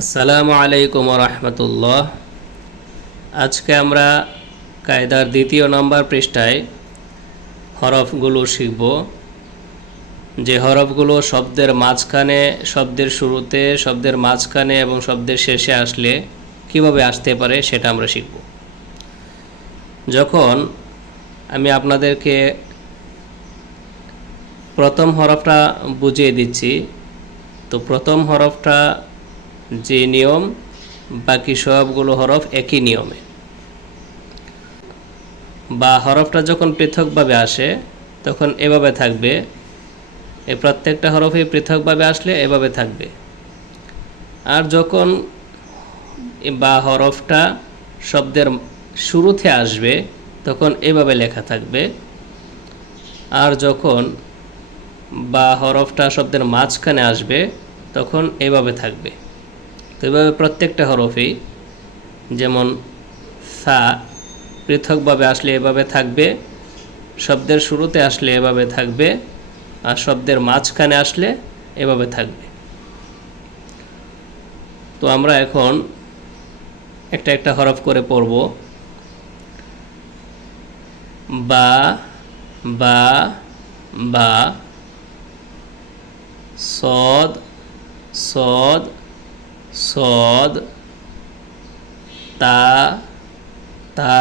আসসালামু আলাইকুম রহমতুল্লাহ। আজকে আমরা কায়দার দ্বিতীয় নম্বর পৃষ্ঠায় হরফগুলো শিখব। যে হরফগুলো শব্দের মাঝখানে, শব্দের শুরুতে, শব্দের মাঝখানে এবং শব্দের শেষে আসলে কিভাবে আসতে পারে সেটা আমরা শিখব। যখন আমি আপনাদেরকে প্রথম হরফটা বুঝিয়ে দিচ্ছি, তো প্রথম হরফটা যে নিয়ম, বাকি সবগুলো হরফ একই নিয়মে। বা হরফটা যখন পৃথকভাবে আসে তখন এভাবে থাকবে, এই প্রত্যেকটা হরফই পৃথকভাবে আসলে এভাবে থাকবে। আর যখন বা হরফটা শব্দের শুরুতে আসবে তখন এভাবে লেখা থাকবে। আর যখন বা হরফটা শব্দের মাঝখানে আসবে তখন এভাবে থাকবে। তো এভাবে প্রত্যেকটা হরফই, যেমন সা পৃথকভাবে আসলে এভাবে থাকবে, শব্দের শুরুতে আসলে এভাবে থাকবে, আর শব্দের মাঝখানে আসলে এভাবে থাকবে। তো আমরা এখন একটা একটা হরফ করে পড়ব। বা বা বা, সদ সদ সদ, তা তা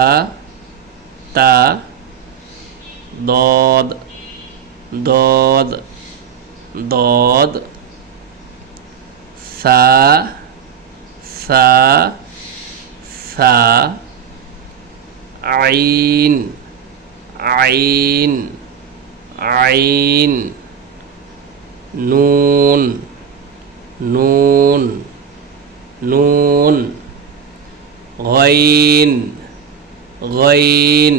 তা, দদ দদ দদ, সা সা সা, আইন আইন আইন, নুন নুন নুন, গইন গইন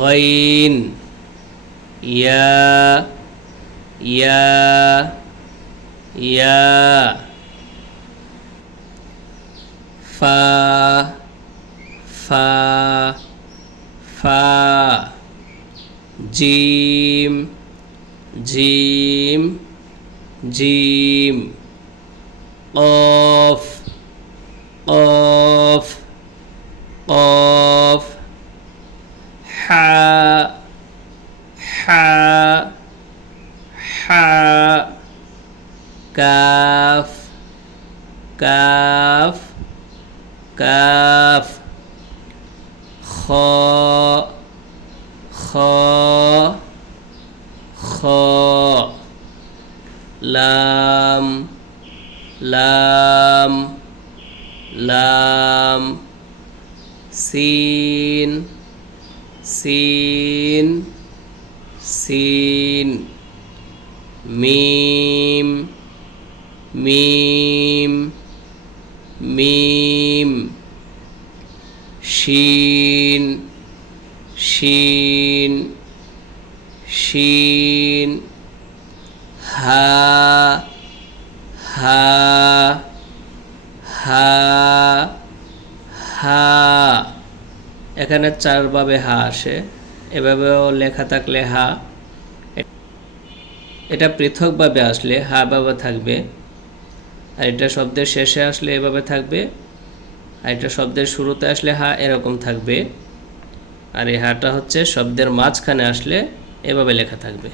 গইন, ইয়া ইয়া ইয়া, ফা ফা ফা, জিম জিম জিম, কফ কফ কফ, হা হা হা, কাফ কাফ কাফ, খ খ খ, লাম লাম লাম, সিন সিন সিন, মিম মিম মিম, শিন শিন শিন, হা হা হা হা। এখানে চারভাবে হা আসে, এভাবেও লেখা থাকলে হা, এটা পৃথকভাবে আসলে হা ভাবে থাকবে, আর এটা শব্দের শেষে আসলে এভাবে থাকবে, আর এটা শব্দের শুরুতে আসলে হা এরকম থাকবে, আর এই হাটা হচ্ছে শব্দের মাঝখানে আসলে এভাবে লেখা থাকবে।